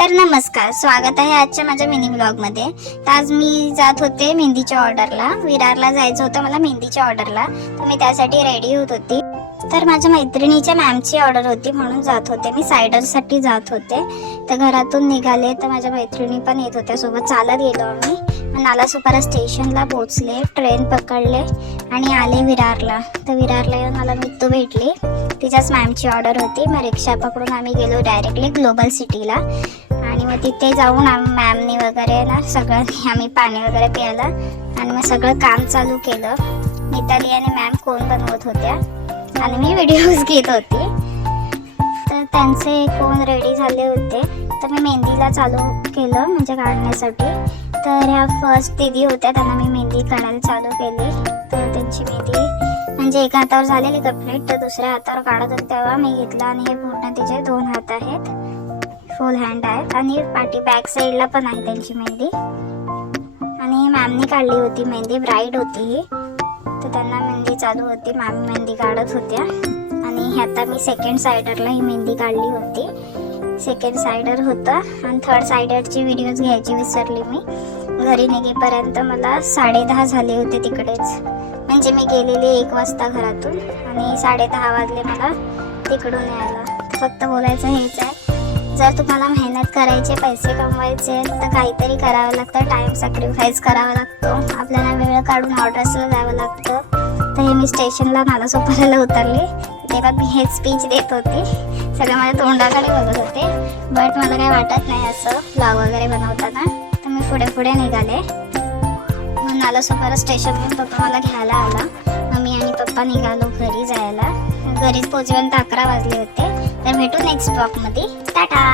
तर नमस्कार, स्वागत आहे आजच्या माझ्या मिनी ब्लॉगमध्ये। तर आज मी जात होते मेहंदीच्या ऑर्डरला। विरारला जायचं होतं मला मेहंदीच्या ऑर्डरला, तर मी त्यासाठी रेडी होत होती। तर माझ्या मैत्रिणीच्या मॅमची ऑर्डर होती म्हणून जात होते मी, सायडरसाठी जात होते। तर घरातून निघाले तर माझ्या मैत्रिणी पण येत होत्या सोबत, चालत गेलो आम्ही। नालासोपारा स्टेशनला पोहोचले, ट्रेन पकडले आणि आले विरारला। तर विरारला येऊन मला मित्तू भेटली, तिच्याच मॅमची ऑर्डर होती। मग रिक्षा पकडून आम्ही गेलो डायरेक्टली ग्लोबल सिटीला आणि मग तिथे जाऊन मॅमनी वगैरे ना सगळं आम्ही पाणी वगैरे प्यायला आणि मग सगळं काम चालू केलं। मिताली आणि मॅम कोण बनवत होत्या आणि मी व्हिडिओज घेत होती। तर त्यांचे कोण रेडी झाले होते तर मी मेहंदीला चालू केलं म्हणजे काढण्यासाठी। तर ह्या फर्स्ट दीदी होत्या, त्यांना मी मेहंदी काढायला चालू केली। तर त्यांची मेहंदी म्हणजे एका हातावर झालेली कंप्लीट, तर दुसऱ्या हातावर काढत होते तेव्हा मी घेतला आणि हे पूर्ण तिचे 2 हात आहेत, फुल हँड आहेत आणि पाठी बॅक साईडला पण आहे त्यांची मेहंदी। आणि मॅमनी काढली होती मेहंदी, ब्राईड होती ही, तर त्यांना मेहंदी चालू होती, मॅम मेहंदी काढत होत्या। आणि आता मी सेकंड सायडरला ही मेहंदी काढली होती, सेकंड सायडर होता आणि थर्ड सायडरची व्हिडिओज घ्यायची विसरली मी। घरी निघेपर्यंत मला 10:30 झाले होते तिकडेच, म्हणजे मी गेलेली 1 वाजता घरातून आणि 10:30 वाजले मला तिकडून यायला। फक्त बोलायचं हेच आहे, जर तुम्हाला मेहनत करायचे, पैसे कमवायचे तर काहीतरी करावं लागतं, टाईम सॅक्रिफाईस करावा लागतो, आपल्याला वेळ काढून ऑर्डर्सला जावं लागतं। तर हे मी स्टेशनला नालासोपाऱ्याला उतरले तेव्हा मी हेच स्पीच देत होती, सगळं माझ्या तोंडाकडे बघत होते, बट मला काही वाटत नाही असं व्लॉग वगैरे बनवताना। तर मी पुढे निघाले। मग नालासोपारा स्टेशनवरून पप्पा मला घ्यायला आला, मग मी आणि पप्पा निघालो घरी जायला। घरीच पोहोचेपर्यंत 11 वाजले होते। तर भेटू नेक्स्ट ब्लॉगमध्ये, टाटा।